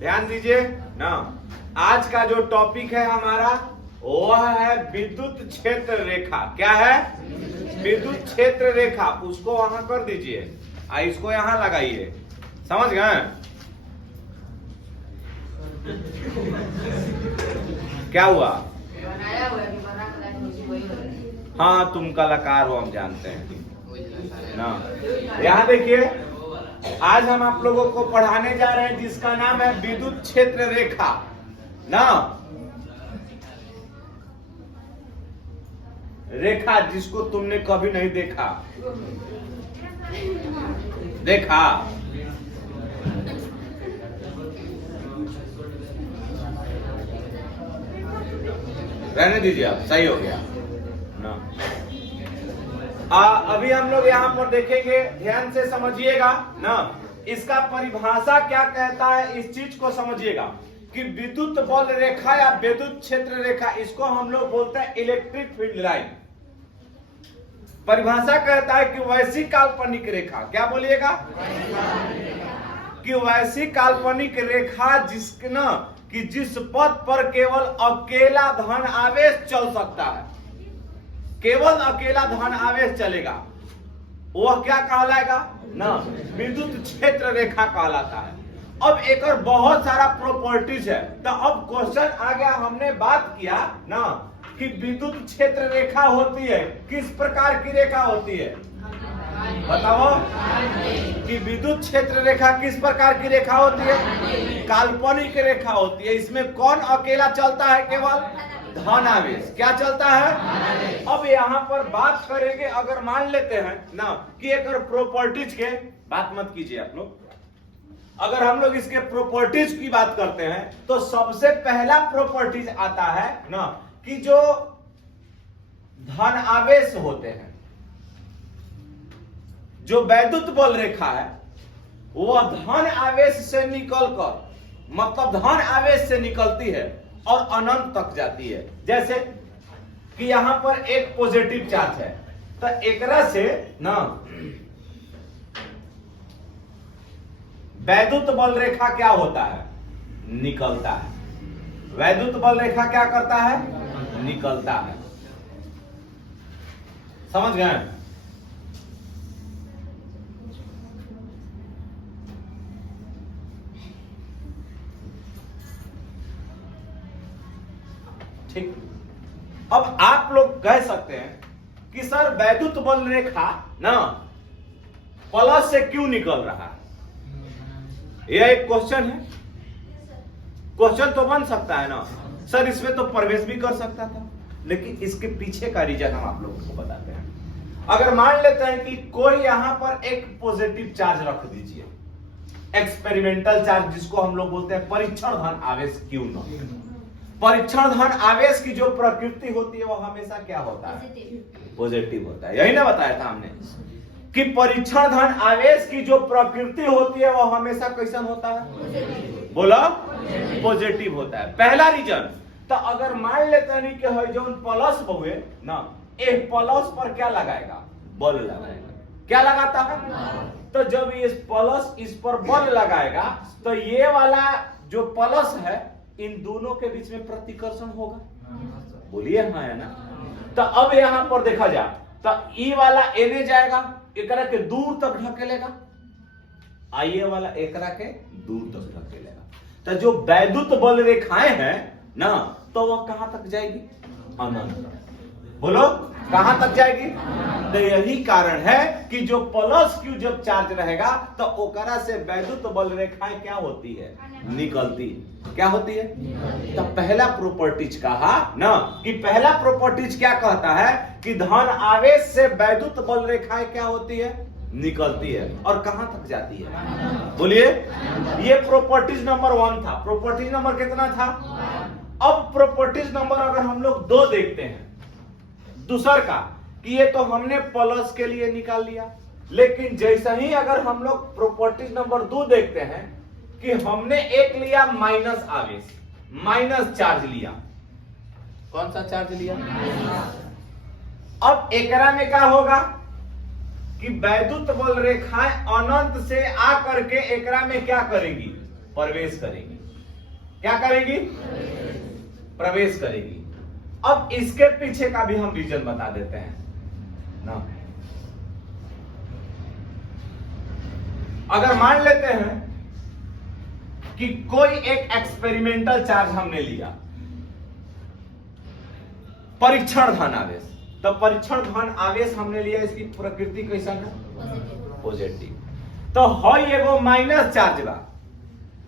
ध्यान दीजिए ना। आज का जो टॉपिक है हमारा वह है विद्युत क्षेत्र रेखा। क्या है? विद्युत क्षेत्र रेखा। उसको वहां कर दीजिए, इसको यहां लगाइए। समझ गए? क्या हुआ? हाँ, तुम कलाकार हो, हम जानते हैं ना। यहाँ देखिए, आज हम आप लोगों को पढ़ाने जा रहे हैं जिसका नाम है विद्युत क्षेत्र रेखा ना। रेखा जिसको तुमने कभी नहीं देखा। देखा? रहने दीजिए, आप सही हो गया ना। अभी हम लोग यहाँ पर देखेंगे, ध्यान से समझिएगा ना। इसका परिभाषा क्या कहता है, इस चीज को समझिएगा कि विद्युत बल रेखा या विद्युत क्षेत्र रेखा, इसको हम लोग बोलते हैं इलेक्ट्रिक फील्ड लाइन। परिभाषा कहता है कि वैसी काल्पनिक रेखा, क्या बोलिएगा, कि वैसी काल्पनिक रेखा कि जिस पथ पर केवल अकेला धन आवेश चल सकता है, केवल अकेला धन आवेश चलेगा, वह क्या कहलाएगा ना, विद्युत क्षेत्र रेखा कहलाता है। अब एक और बहुत सारा प्रॉपर्टीज है। तो अब क्वेश्चन आ गया, हमने बात किया ना कि विद्युत क्षेत्र रेखा होती है, किस प्रकार की रेखा होती है, बताओ कि विद्युत क्षेत्र रेखा किस प्रकार की रेखा होती है, काल्पनिक रेखा होती है। इसमें कौन अकेला चलता है, केवल धन आवेश। क्या चलता है? अब यहाँ पर बात करेंगे, अगर मान लेते हैं ना कि एक प्रॉपर्टीज के, बात मत कीजिए आप लोग, अगर हम लोग इसके प्रॉपर्टीज की बात करते हैं तो सबसे पहला प्रॉपर्टीज आता है ना कि जो धन आवेश होते हैं, जो वैद्युत बल रेखा है, वह धन आवेश से निकलकर, मतलब धन आवेश से निकलती है और अनंत तक जाती है। जैसे कि यहां पर एक पॉजिटिव चार्ज है, तो एकरा से ना वैद्युत बल रेखा क्या होता है, निकलता है। वैद्युत बल रेखा क्या करता है, निकलता है। समझ गए? ठीक। अब आप लोग कह सकते हैं कि सर वैद्युत बल रेखा ना प्लस से क्यों निकल रहा है, यह एक क्वेश्चन है। क्वेश्चन तो बन सकता है ना सर, इसमें तो प्रवेश भी कर सकता था, लेकिन इसके पीछे का रीजन हम आप लोगों को बताते हैं। अगर मान लेते हैं कि कोई यहां पर एक पॉजिटिव चार्ज रख दीजिए, एक्सपेरिमेंटल चार्ज जिसको हम लोग बोलते हैं परीक्षण धन आवेश क्यू नॉट। परीक्षण धन आवेश की जो प्रकृति होती है वो हमेशा क्या होता है, पॉजिटिव होता है। यही ना बताया था हमने कि परीक्षण धन आवेश की जो प्रकृति होती है वो हमेशा कैसन होता है, बोला, पॉजिटिव होता है। पहला रीजन। तो अगर मान लेते हैं कि जो प्लस हुए ना, एक प्लस पर क्या लगाएगा, बल लगाएगा। क्या लगाता है? तो जब ये प्लस इस पर बल लगाएगा तो ये वाला जो प्लस है, इन दोनों के बीच में प्रतिकर्षण होगा। बोलिए हाँ है ना। तो अब यहां पर देखा जाए तो ई वाला एने जाएगा, एकरा के दूर तक ढकेलेगा, आइए वाला एकरा के दूर तक ढकेलेगा। तो जो वैद्युत बल रेखाएं हैं ना, तो वह कहां तक जाएगी, अनंत। बोलो कहां तक जाएगी? तो यही कारण है कि जो प्लस क्यू जब चार्ज रहेगा तो ओकरा से वैद्युत बल रेखाएं क्या होती है, निकलती। क्या होती है? तो पहला प्रॉपर्टीज कहा ना कि पहला प्रॉपर्टीज क्या कहता है कि धन आवेश से वैद्युत बल रेखाएं क्या होती है, निकलती है। और कहां तक जाती है, बोलिए। ये प्रॉपर्टीज नंबर 1 था। प्रॉपर्टीज नंबर कितना था? अब प्रॉपर्टीज नंबर अगर हम लोग 2 देखते हैं, दूसर का, कि ये तो हमने प्लस के लिए निकाल लिया, लेकिन जैसा ही अगर हम लोग प्रॉपर्टीज नंबर 2 देखते हैं कि हमने एक लिया माइनस आवेश, माइनस चार्ज लिया। कौन सा चार्ज लिया? अब एकरा में क्या होगा कि वैद्युत बल रेखाएं अनंत से आकर के एकरा में क्या करेंगी, प्रवेश करेगी। क्या करेगी? प्रवेश करेगी। अब इसके पीछे का भी हम रीजन बता देते हैं ना। अगर मान लेते हैं कि कोई एक एक्सपेरिमेंटल चार्ज हमने लिया, परीक्षण धन आवेश, तो परीक्षण धन आवेश हमने लिया, इसकी प्रकृति कैसा है? पॉजिटिव। तो हई एगो माइनस चार्ज बा,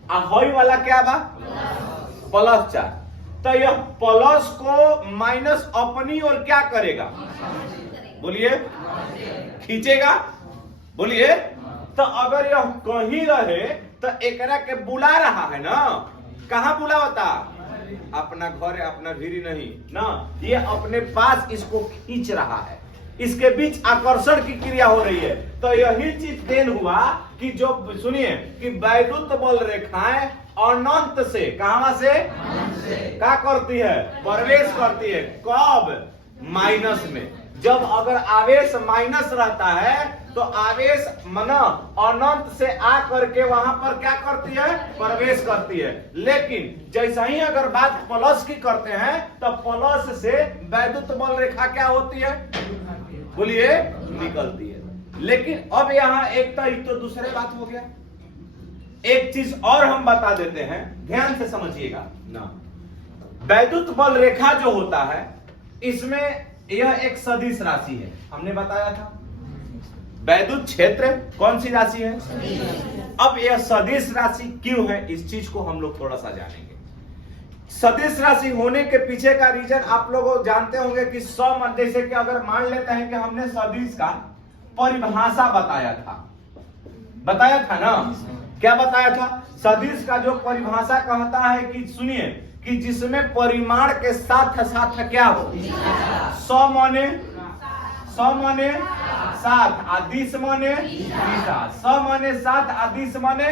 आ हई वाला क्या बा? Plus charge. तो यह प्लस को माइनस अपनी ओर क्या करेगा? बोलिए, खींचेगा। बोलिए, तो अगर यह कहीं रहे तो एकरा के बुला रहा है ना। कहां बुलावता? अपना घर है, अपना भीरी नहीं ना, ये अपने पास इसको खींच रहा है, इसके बीच आकर्षण की क्रिया हो रही है। तो यही चीज देन हुआ कि जो सुनिए कि वैद्युत बल रेखाएं अनंत से, कहां से? क्या करती है? प्रवेश करती है। कब? माइनस में। जब अगर आवेश माइनस रहता है तो आवेश मना अनंत से आ करके वहां पर क्या करती है? प्रवेश करती है। लेकिन जैसा ही अगर बात प्लस की करते हैं तो प्लस से वैद्युत बल रेखा क्या होती है? बोलिए, निकलती है। लेकिन अब यहाँ एक तो दूसरे बात हो गया। एक चीज और हम बता देते हैं, ध्यान से समझिएगा ना। वैद्युत बल रेखा जो होता है, इसमें यह एक सदिश राशि है। हमने बताया था वैद्युत क्षेत्र कौन सी राशि है? अब यह सदिश राशि क्यों है, इस चीज को हम लोग थोड़ा सा जानेंगे। सदिश राशि होने के पीछे का रीजन आप लोग जानते होंगे कि जैसे कि अगर मान लेते हैं कि हमने सदिश का परिभाषा बताया था ना। क्या बताया था? सदिश का जो परिभाषा कहता है कि सुनिए कि जिसमें परिमाण के साथ साथ क्या हो? 100 माने 7, आदिश माने दिशा। 100 माने 7, आदिश माने।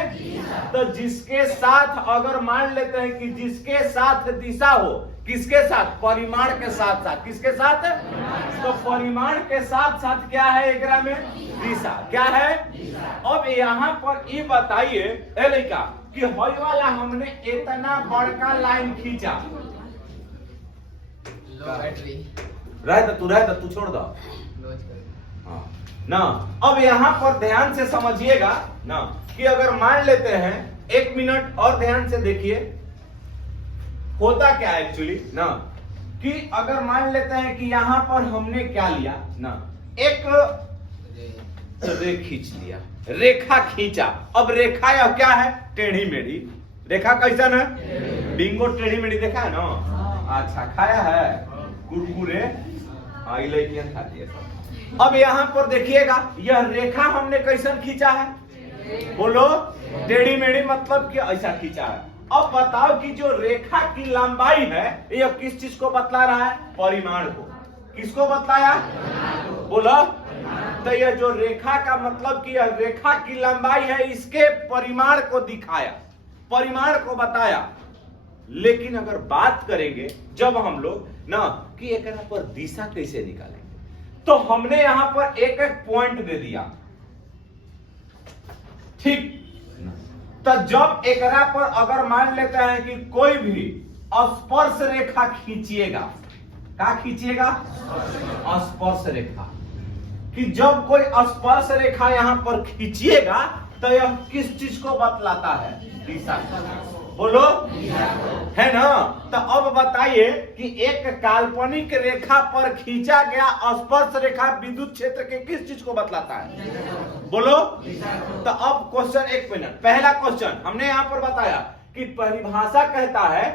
तो जिसके साथ अगर मान लेते हैं कि जिसके साथ दिशा हो, किसके साथ? परिमाण के साथ साथ। किसके साथ? तो परिमाण के साथ साथ क्या है एकरा में? दिशा। क्या है? अब यहाँ पर ये बताइए ए लड़का कि हई वाला हमने इतना बड़का लाइन खींचा, रहे तो तू छोड़ दो ना। अब यहाँ पर ध्यान से समझिएगा ना कि अगर मान लेते हैं, 1 मिनट और ध्यान से देखिए होता क्या है एक्चुअली ना, कि अगर मान लेते हैं कि यहाँ पर हमने क्या लिया ना, एक खींच लिया, रेखा खींचा। अब रेखा यह क्या है? टेढ़ी मेढ़ी रेखा। कैसन है? बिंगो टेढ़ी मेढ़ी देखा है ना? अच्छा, खाया है कुरकुरे? खा दिया। अब यहाँ पर देखिएगा, यह रेखा हमने कैसन खींचा है? बोलो, टेढ़ी मेढ़ी, मतलब कि ऐसा खींचा है। अब बताओ कि जो रेखा की लंबाई है यह किस चीज को बतला रहा है? परिमाण को। किसको बतलाया? बोलो। तो यह जो रेखा का मतलब कि यह रेखा की लंबाई है, इसके परिमाण को दिखाया, परिमाण को बताया। लेकिन अगर बात करेंगे जब हम लोग ना कि एक पर दिशा कैसे निकालेंगे, तो हमने यहां पर एक एक पॉइंट दे दिया, ठीक। तो जब एकरा पर अगर मान लेते हैं कि कोई भी स्पर्श रेखा खींचिएगा, क्या खींचिएगा? स्पर्श रेखा। कि जब कोई स्पर्श रेखा यहां पर खींचिएगा तो यह किस चीज को बतलाता है? दिशा। बोलो, है ना? तो अब बताइए कि एक काल्पनिक रेखा पर खींचा गया स्पर्श रेखा विद्युत क्षेत्र के किस चीज को बतलाता है? बोलो। तो अब क्वेश्चन, 1 मिनट, पहला क्वेश्चन हमने यहां पर बताया कि परिभाषा कहता है,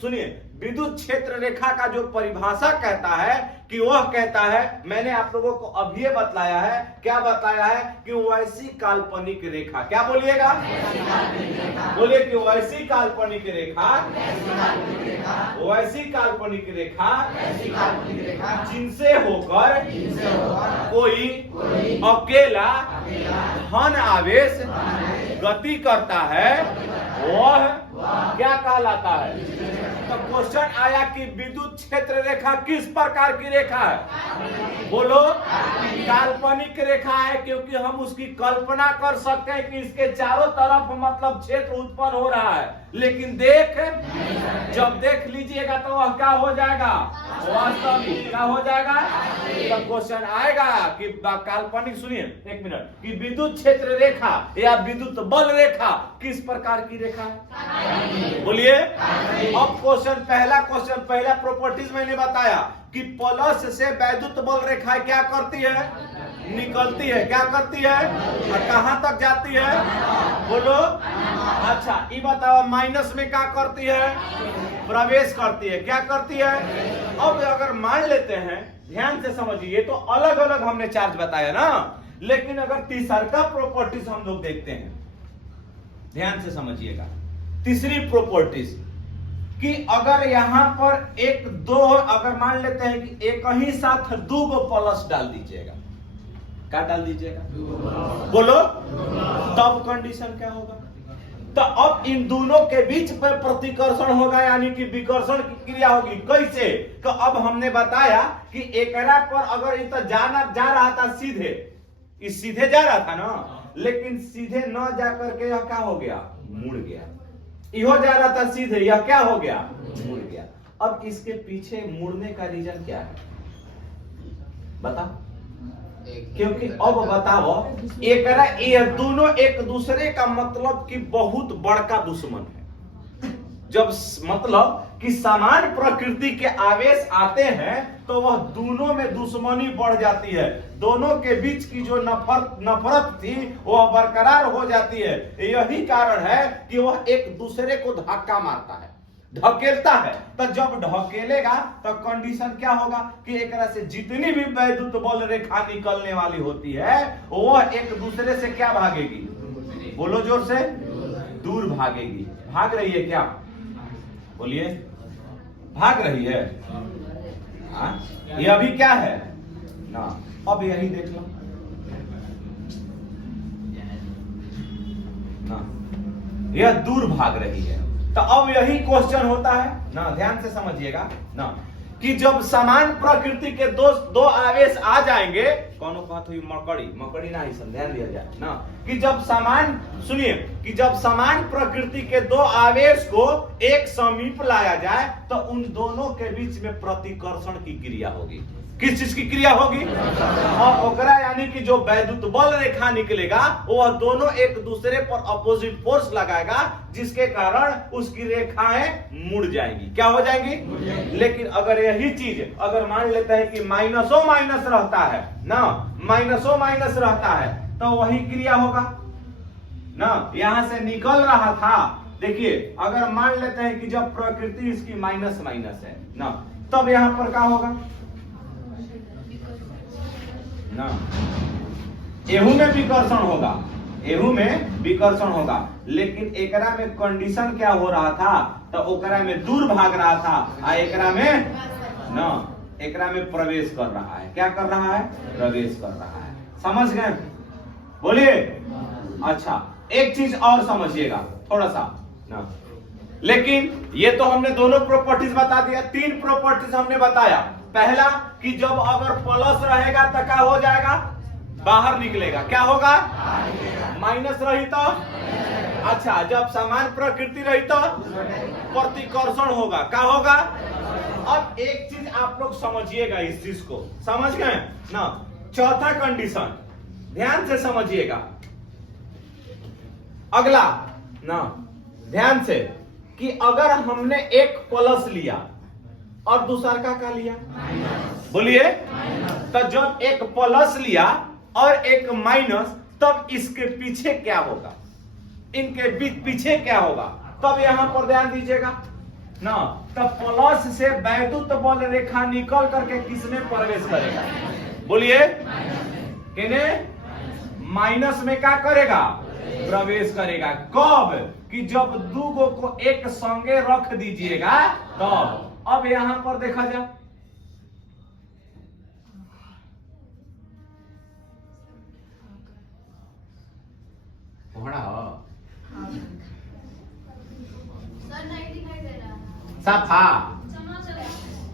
सुनिए, विद्युत क्षेत्र रेखा का जो परिभाषा कहता है कि वह कहता है, मैंने आप लोगों को अभी बतलाया है, क्या बताया है? कि वैसी काल्पनिक रेखा, क्या बोलिएगा? बोलिए कि वैसी काल्पनिक रेखा, वैसी काल्पनिक रेखा जिनसे होकर कोई अकेला धन आवेश गति करता है, वह क्या कहलाता है? तो क्वेश्चन आया कि विद्युत क्षेत्र रेखा किस प्रकार की रेखा है? बोलो, काल्पनिक रेखा है, क्योंकि हम उसकी कल्पना कर सकते हैं कि इसके चारों तरफ मतलब क्षेत्र उत्पन्न हो रहा है, लेकिन जब देख लीजिएगा तो वह क्या हो जाएगा? वास्तविक क्या हो जाएगा? तो क्वेश्चन आएगा कि काल्पनिक, सुनिए एक मिनट, कि विद्युत क्षेत्र रेखा या विद्युत बल रेखा किस प्रकार की रेखा है? बोलिए। अब पहला प्रॉपर्टीज मैंने बताया कि प्लस से वैद्युत बल रेखा क्या करती है? निकलती है। क्या करती है? और कहां तक जाती है? बोलो। अच्छा, ये बताओ माइनस में क्या करती है? प्रवेश करती है। क्या करती है? अब अगर मान लेते हैं, ध्यान से समझिए, तो अलग अलग हमने चार्ज बताया ना, लेकिन अगर तीसरा प्रॉपर्टीज हम लोग देखते हैं, ध्यान से समझिएगा, तीसरी प्रॉपर्टीज कि अगर यहां पर एक दो, अगर मान लेते हैं कि एक ही साथ दो गो प्लस डाल दीजिएगा, क्या डाल दीजिएगा? बोलो। तब कंडीशन क्या होगा? तो अब इन दोनों के बीच पर प्रतिकर्षण होगा, यानी कि विकर्षण की क्रिया होगी। कैसे? तो अब हमने बताया कि एकरा पर अगर ये तो जा रहा था सीधे, इस सीधे जा रहा था ना, लेकिन सीधे न जाकर के यह क्या हो गया? मुड़ गया। यह जा रहा था सीधे, यह क्या हो गया? मुड़ गया। अब इसके पीछे मुड़ने का रीजन क्या है? बता। क्योंकि अब बताओ, ये दोनों एक दूसरे का मतलब कि बहुत बड़का दुश्मन है। जब मतलब कि समान प्रकृति के आवेश आते हैं तो वह दोनों में दुश्मनी बढ़ जाती है, दोनों के बीच की जो नफरत थी वह बरकरार हो जाती है। यही कारण है कि वह एक दूसरे को धक्का मारता है, ढकेलता है। तो जब ढकेलेगा तो कंडीशन क्या होगा कि एक तरह से जितनी भी वैद्युत बल रेखा निकलने वाली होती है वह एक दूसरे से क्या भागेगी? बोलो जोर से। दूर भागेगी। भाग रही है क्या? बोलिए। भाग रही है। हाँ, ये अभी क्या है ना, अब यही देख लो ना, यह दूर भाग रही है। तो अब यही क्वेश्चन होता है ना, ध्यान से समझिएगा ना, कि जब समान प्रकृति के दो आवेश आ जाएंगे, कौन बात हुई? मकड़ी ना ही ध्यान दिया जाए ना, कि जब समान, सुनिए, कि जब समान प्रकृति के दो आवेश को एक समीप लाया जाए तो उन दोनों के बीच में प्रतिकर्षण की क्रिया होगी। किस चीज की क्रिया होगी? और ओकरा यानी कि जो वैद्युत बल रेखा निकलेगा वह दोनों एक दूसरे पर अपोजिट फोर्स लगाएगा, जिसके कारण उसकी रेखाएं मुड़ जाएंगी। क्या हो जाएंगी? लेकिन अगर यही चीज अगर मान लेते हैं कि माइनसो माइनस रहता है ना, माइनसो माइनस रहता है, तो वही क्रिया होगा ना। यहां से निकल रहा था, देखिए, अगर मान लेते हैं कि जब प्रकृति इसकी माइनस माइनस है ना, तब यहां पर क्या होगा ना, एहू में विकर्षण होगा, एहू में विकर्षण होगा। लेकिन एकरा में कंडीशन क्या हो रहा था? तो ओकरा में दूर भाग रहा था, और एकरा में ना, एकरा में प्रवेश कर रहा है। क्या कर रहा है? प्रवेश कर रहा है। समझ गए? बोलिए। अच्छा, एक चीज और समझिएगा थोड़ा सा ना, लेकिन ये तो हमने दोनों प्रॉपर्टीज बता दिया, तीन प्रॉपर्टीज हमने बताया। पहला कि जब अगर प्लस रहेगा तो क्या हो जाएगा? बाहर निकलेगा। क्या होगा? माइनस रही तो? अच्छा, जब समान प्रकृति रही तो प्रतिकर्षण होगा। क्या होगा? अब एक चीज आप लोग समझिएगा, इस चीज को समझ गए ना। चौथा कंडीशन ध्यान से समझिएगा, अगला ना, ध्यान से, कि अगर हमने एक प्लस लिया और दूसरा का क्या लिया? बोलिए। तो जब एक प्लस लिया और एक माइनस, तब इसके पीछे क्या होगा? इनके बीच पीछे क्या होगा? तब यहां पर ध्यान दीजिएगा ना। तब प्लस से वैद्युत बल रेखा निकल करके किसमें प्रवेश करेगा? बोलिए। किने? माइनस में क्या करेगा? प्रवेश करेगा। कब? कि जब दो को एक संगे रख दीजिएगा तब। अब यहां पर देखा जाए, साफा।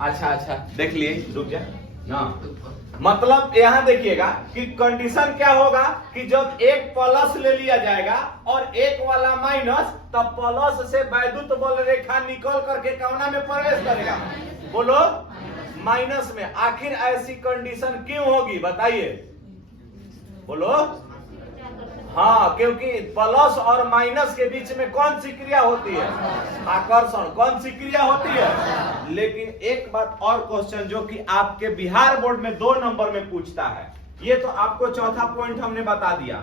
अच्छा देख लिए, रुक जा ना। मतलब यहाँ देखिएगा कि कंडीशन क्या होगा कि जब एक प्लस ले लिया जाएगा और एक वाला माइनस, तब प्लस से वैद्युत बल रेखा निकल करके कौना में प्रवेश करेगा? बोलो, माइनस में। आखिर ऐसी कंडीशन क्यों होगी बताइए? बोलो। हाँ, क्योंकि प्लस और माइनस के बीच में कौन सी क्रिया होती है? आकर्षण। कौन सी क्रिया होती है? लेकिन एक बात और क्वेश्चन जो कि आपके बिहार बोर्ड में 2 नंबर में पूछता है, ये तो आपको चौथा पॉइंट हमने बता दिया।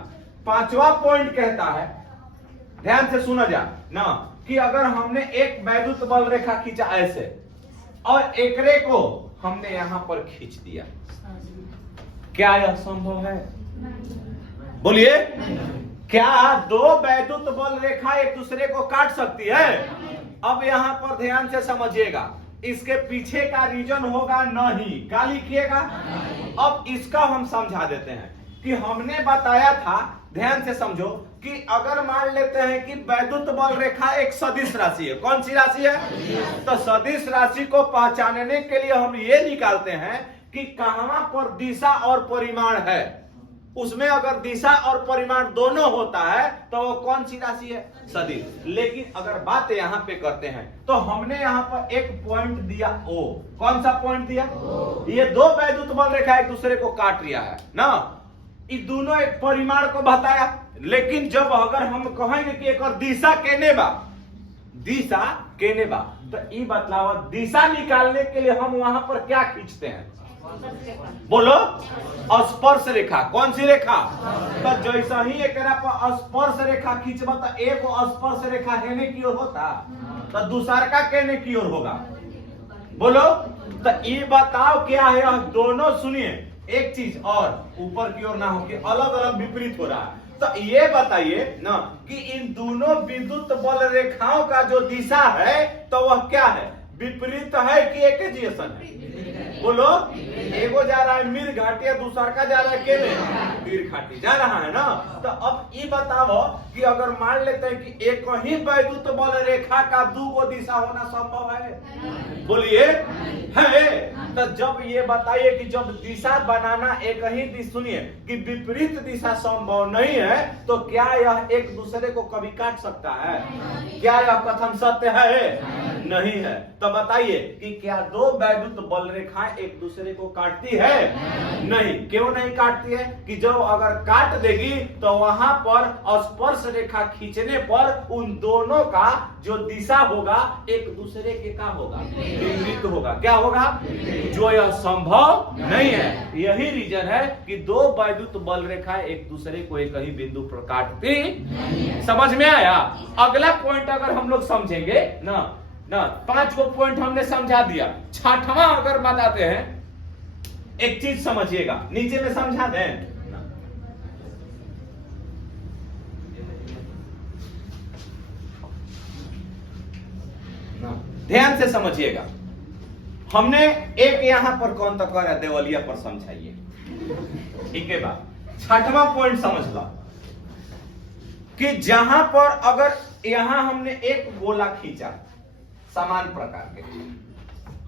5वां पॉइंट कहता है, ध्यान से सुना जा ना, कि अगर हमने एक वैद्युत बल रेखा खींचा ऐसे और एकरे को हमने यहां पर खींच दिया, क्या यह संभव है? बोलिए, क्या 2 वैद्युत बल रेखा एक दूसरे को काट सकती है? अब यहां पर ध्यान से समझिएगा, इसके पीछे का रीजन होगा नहीं, क्या लिखिएगा? अब इसका हम समझा देते हैं कि हमने बताया था, ध्यान से समझो, कि अगर मान लेते हैं कि वैद्युत बल रेखा एक सदिश राशि है। कौन सी राशि है? तो सदिश राशि को पहचानने के लिए हम ये निकालते हैं कि कहां पर दिशा और परिमाण है। उसमें अगर दिशा और परिमाण दोनों होता है तो वो कौन सी राशि है? सदिश। लेकिन अगर बात यहां पे करते हैं तो हमने यहां पर एक पॉइंट दिया O। कौन सा पॉइंट दिया? ये 2 वैद्युत बल रेखा एक दूसरे को काट रहा है ना, ये दोनों एक परिमाण को बताया। लेकिन जब अगर हम कहेंगे कि एक दिशा केने बा, दिशा केने बा, तो ये बतलावा दिशा निकालने के लिए हम वहां पर क्या खींचते हैं? बोलो, स्पर्श रेखा। कौन सी रेखा? तो जैसा ही एक स्पर्श रेखा खींचबा तो एक स्पर्श रेखा हेने की ओर होता, तो दूसरा का कहने की ओर होगा। बोलो, तो ये बताओ क्या है? दोनों सुनिए, एक चीज और ऊपर की ओर ना हो कि अलग अलग विपरीत हो रहा है। तो ये बताइए ना कि इन दोनों विद्युत बल रेखाओं का जो दिशा है तो वह क्या है? विपरीत है कि एक जीएसन है? बोलो, एगो जा रहा है मीर घाटी, दूसरा का जा रहा है केले मीर घाटी जा रहा है ना। तो अब ये बताओ कि अगर मान लेते हैं कि एक ही वैद्युत बल रेखा का 2 दिशा होना संभव है? बोलिए, है। तो जब ये बताइए कि जब दिशा बनाना एक ही दिशा, सुनिए, कि विपरीत दिशा संभव नहीं है, तो क्या यह एक दूसरे को कभी काट सकता है? क्या यह कथन सत्य है? नहीं है। तो बताइए कि क्या 2 वैद्युत बल रेखाएं एक दूसरे को काटती है? नहीं। क्यों नहीं काटती है? कि जब अगर काट देगी तो वहां पर स्पर्श रेखा खींचने पर उन दोनों का जो दिशा होगा एक दूसरे के का होगा? विपरीत होगा। क्या होगा? जो यह संभव नहीं है। यही रीजन है कि 2 वैद्युत बल रेखाएं एक दूसरे को एक ही बिंदु पर काटती। समझ में आया? अगला पॉइंट अगर हम लोग समझेंगे ना, 5 को पॉइंट हमने समझा दिया। 6वां अगर बताते हैं, एक चीज समझिएगा, नीचे में समझा दें। ध्यान से समझिएगा, हमने एक यहां पर कौन तक कर देवलिया पर समझाइए, ठीक है बात। 6वां पॉइंट समझ लो कि जहां पर अगर यहां हमने एक गोला खींचा समान प्रकार के,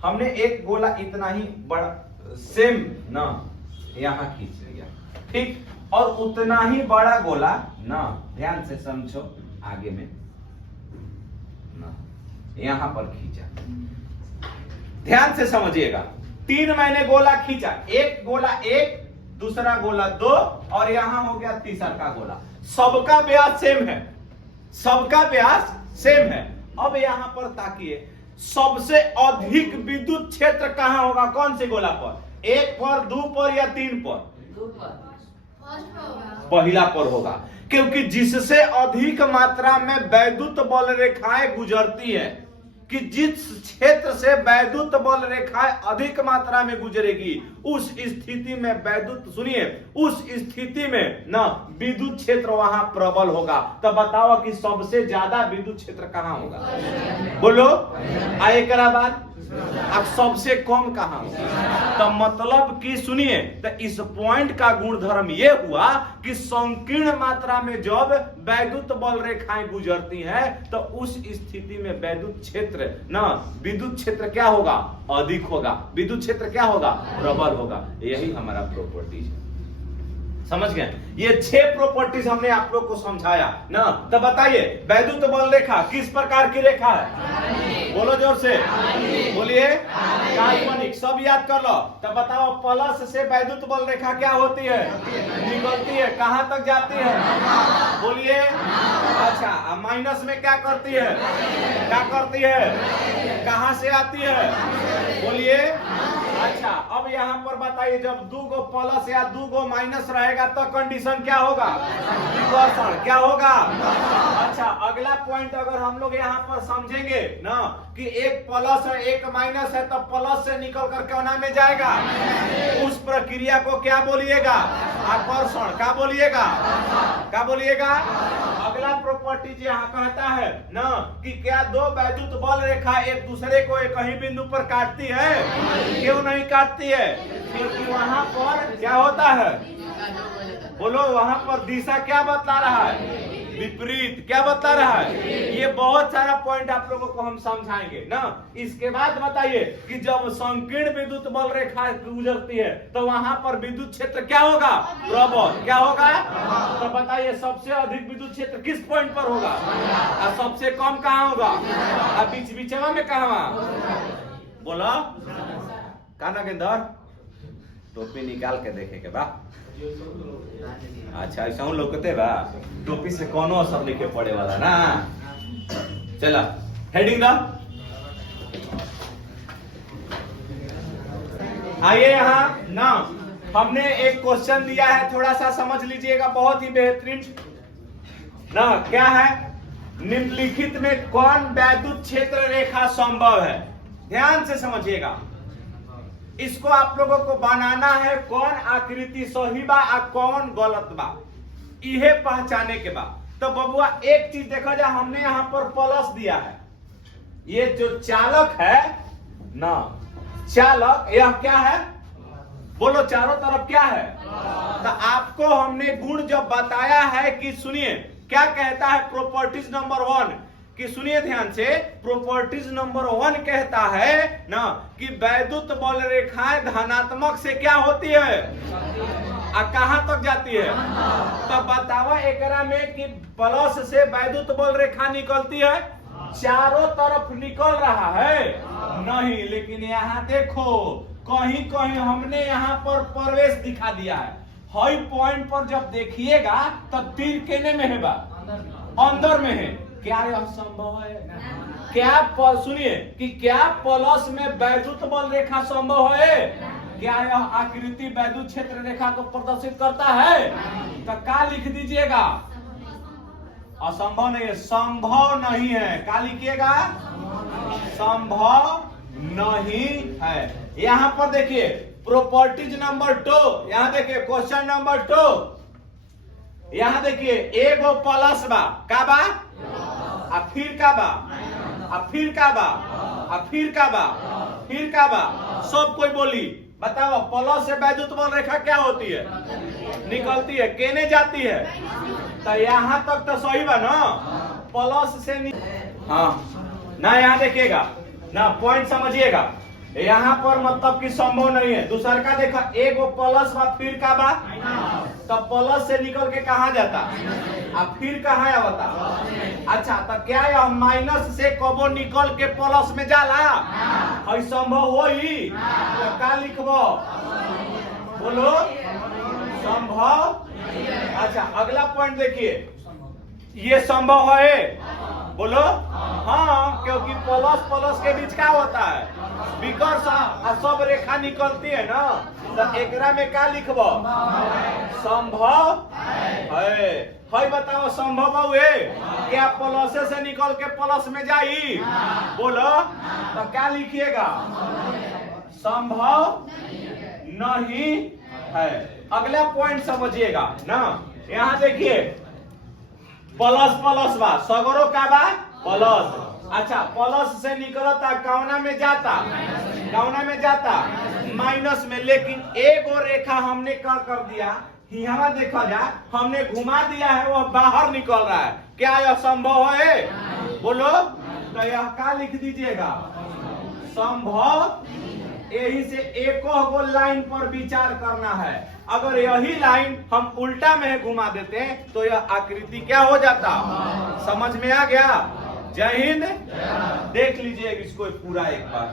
हमने एक गोला इतना ही बड़ा सेम ना यहां खींच लिया, ठीक, और उतना ही बड़ा गोला ना, ध्यान से समझो, आगे में ना यहां पर खींचा। ध्यान से समझिएगा, 3 मैंने गोला खींचा, एक गोला 1, दूसरा गोला 2 और यहां हो गया तीसरा का गोला। सबका व्यास सेम है, सबका व्यास सेम है। अब यहां पर ताकिए, सबसे अधिक विद्युत क्षेत्र कहां होगा? कौन से गोला पर? 1 पर, 2 पर या 3 पर? 2 पर। पहला पर होगा, क्योंकि जिससे अधिक मात्रा में वैद्युत बल रेखाएं गुजरती है, कि जिस क्षेत्र से वैद्युत बल रेखाएं अधिक मात्रा में गुजरेगी उस स्थिति में वैद्युत, सुनिए, उस स्थिति में ना विद्युत क्षेत्र वहां प्रबल होगा। तो बताओ कि सबसे ज्यादा विद्युत क्षेत्र कहां होगा? बोलो। आए करा बात अब सबसे कम कहाँ होगा? तो मतलब कि सुनिए, तो इस पॉइंट का गुणधर्म ये हुआ कि संकीर्ण मात्रा में जब वैद्युत बल रेखाएं गुजरती हैं तो उस स्थिति में वैद्युत क्षेत्र ना विद्युत क्षेत्र क्या होगा? अधिक होगा। विद्युत क्षेत्र क्या होगा? प्रबल होगा। यही हमारा प्रॉपर्टीज है। समझ गए? ये 6 प्रॉपर्टीज हमने आप लोग को समझाया ना। तो बताइए, वैद्युत बल रेखा किस प्रकार की रेखा है? बोलो जोर से, बोलिए। काल्पनिक, सब याद कर लो। तो बताओ, प्लस से वैद्युत बल रेखा क्या होती है? निकलती है। कहां तक जाती है? बोलिए। अच्छा, माइनस में क्या करती है? क्या करती है? कहां से आती है? बोलिए। अच्छा, अब यहाँ पर बताइए, जब 2 गो प्लस या 2 गो माइनस रहेगा तो कंडीशन क्या होगा? विकर्षण। क्या होगा? अच्छा, अगला पॉइंट अगर हम लोग यहाँ पर समझेंगे ना कि एक प्लस है एक माइनस है, तो प्लस से निकल कर कोना में जाएगा, उस प्रक्रिया को क्या बोलिएगा? आकर्षण। क्या बोलिएगा? क्या बोलिएगा? अगला प्रॉपर्टी यहाँ कहता है ना कि क्या 2 वैद्युत बल रेखा एक दूसरे को एक ही बिंदु पर काटती है? क्यों नहीं काटती है? क्योंकि वहां पर क्या होता है? बोलो, वहां पर दिशा क्या बतला रहा है? विपरीत। क्या बता रहा है? ये बहुत सारा पॉइंट आप लोगों को हम समझाएंगे ना। इसके बाद बताइए कि जब संकीर्ण विद्युत बल रेखा गुजरती है तो वहां पर विद्युत क्षेत्र क्या होगा? प्रबल। क्या होगा? तो बताइए, सबसे अधिक विद्युत क्षेत्र किस पॉइंट पर होगा और सबसे कम कहाँ होगा? और बीच बीचवा में कहाँ? बोला काना के अंदर टोपी निकाल के देखे के बा। अच्छा, ऐसा लोकते बा, टोपी से कोनो असर नहीं पड़े वाला ना। चला, हेडिंग दा। आइए यहाँ ना, हमने एक क्वेश्चन दिया है, थोड़ा सा समझ लीजिएगा, बहुत ही बेहतरीन ना। क्या है? निम्नलिखित में कौन वैद्युत क्षेत्र रेखा संभव है? ध्यान से समझिएगा। इसको आप लोगों को बनाना है, कौन आकृति सही बा और कौन गलत बा, इहे पहचाने के बाद। तो बबुआ, एक चीज देखा जाए, हमने यहाँ पर प्लस दिया है। ये जो चालक है ना, चालक, यह क्या है? बोलो, चारों तरफ क्या है? तो आपको हमने गुण जब बताया है कि सुनिए क्या कहता है प्रॉपर्टीज नंबर 1 कि सुनिए ध्यान से, प्रॉपर्टीज नंबर 1 कहता है ना कि वैद्युत बल रेखाएं धनात्मक से क्या होती है? कहां तक जाती है? तो बतावा एकरा में कि प्लस से वैद्युत बल रेखा निकलती है, चारों तरफ निकल रहा है नहीं। लेकिन यहाँ देखो, कहीं कहीं हमने यहाँ पर प्रवेश दिखा दिया है। हाई पॉइंट पर जब देखिएगा तब तीर केने में है बा? अंदर में है। क्या यह संभव है? क्या सुनिए कि क्या प्लस में वैद्युत बल रेखा संभव है? क्या यह आकृति वैद्युत क्षेत्र रेखा को प्रदर्शित करता है? तो क्या लिख दीजिएगा? असंभव नहीं है, संभव नहीं है। क्या लिखिएगा? संभव नहीं है। यहां पर देखिए प्रॉपर्टीज नंबर 2, यहां देखिए क्वेश्चन नंबर 2, यहां देखिए एगो प्लस बा, का बा? फिर का बा? फिर का बा? फिर का बा? फिर का बा? सब कोई बोली, बताओ, प्लस से वैद्युत बल रेखा क्या होती है? निकलती है। केने जाती है? तो यहाँ तक तो सही बा ना, प्लस से हाँ ना। यहाँ देखिएगा ना, पॉइंट समझिएगा, यहाँ पर मतलब कि संभव नहीं है। दूसरा का देखा, एक वो प्लस बा, फिर का बा, तो प्लस से निकल के कहा जाता अब फिर कहा आवता? अच्छा, तो क्या यह माइनस से कबो निकल के प्लस में जाला? संभव हो ही? तो क्या लिखबो? बोलो, संभव। अच्छा, अगला पॉइंट देखिए, ये संभव है? बोलो हाँ, क्योंकि प्लस प्लस के बीच क्या होता है? विकर्षण। सब रेखा निकलती है ना, तो एकरा में क्या लिखबो? संभव है। बताओ, संभव हुए क्या प्लस से निकल के प्लस में जाई? बोलो, तो क्या लिखिएगा? संभव नहीं है। अगला पॉइंट समझिएगा ना, यहाँ देखिए, प्लस प्लस बा, सगरो का बा? प्लस। अच्छा, प्लस से निकलता कौना में जाता, कौना में जाता, माइनस में। लेकिन एक और रेखा हमने कर दिया, यहाँ देखा जाए हमने घुमा दिया है, वह बाहर निकल रहा है। क्या यह संभव है? बोलो। तो यह क्या लिख दीजिएगा? संभव। यही से एको गो लाइन पर विचार करना है। अगर यही लाइन हम उल्टा में घुमा देते हैं तो यह आकृति क्या हो जाता? समझ में आ गया? जय हिंद। देख लीजिए इसको पूरा एक बार।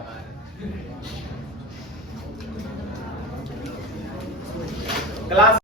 क्लास